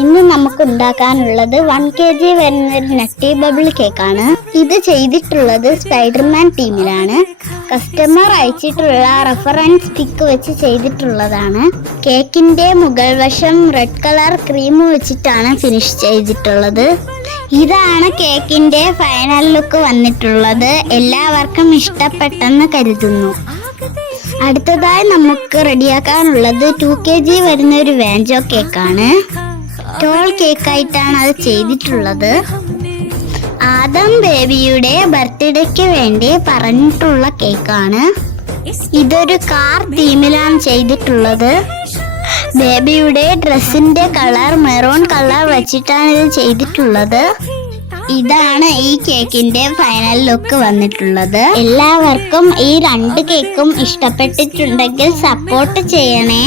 ഇന്ന് നമുക്ക് ഉണ്ടാക്കാനുള്ളത് 1 kg വരുന്ന ഒരു നട്ടി ബബിൾ കേക്കാണ്. ഇത് ചെയ്തിട്ടുള്ളത് സ്പൈഡർമാൻ ടീമിലാണ്. കസ്റ്റമർ അയച്ചിട്ടുള്ള റെഫറൻസ് സ്റ്റിക്ക് വെച്ച് ചെയ്തിട്ടുള്ളതാണ്. കേക്കിന്റെ മുകൾ വശം റെഡ് കളർ ക്രീം വെച്ചിട്ടാണ് ഫിനിഷ് ചെയ്തിട്ടുള്ളത്. ഇതാണ് കേക്കിന്റെ ഫൈനൽ ലുക്ക് വന്നിട്ടുള്ളത്. എല്ലാവർക്കും ഇഷ്ടപ്പെട്ടെന്ന് കരുതുന്നു. അടുത്തതായി നമുക്ക് റെഡിയാക്കാനുള്ളത് 2 kg വരുന്ന ഒരു വാഞ്ചോ കേക്കാണ്. ടോൾ കേക്കായിട്ടാണ് അത് ചെയ്തിട്ടുള്ളത്. ആദം ബേബിയുടെ ബർത്ത്ഡേക്ക് വേണ്ടി പറഞ്ഞിട്ടുള്ള കേക്കാണ്. ഇതൊരു കാർ തീമിലാണ് ചെയ്തിട്ടുള്ളത്. ബേബിയുടെ ഡ്രസ്സിന്റെ കളർ മെറൂൺ കളർ വെച്ചിട്ടാണ് ഇത് ചെയ്തിട്ടുള്ളത്. ഇതാണ് ഈ കേക്കിന്റെ ഫൈനൽ ലുക്ക് വന്നിട്ടുള്ളത്. എല്ലാവർക്കും ഈ 2 കേക്കും ഇഷ്ടപ്പെട്ടിട്ടുണ്ടെങ്കിൽ സപ്പോർട്ട് ചെയ്യണേ.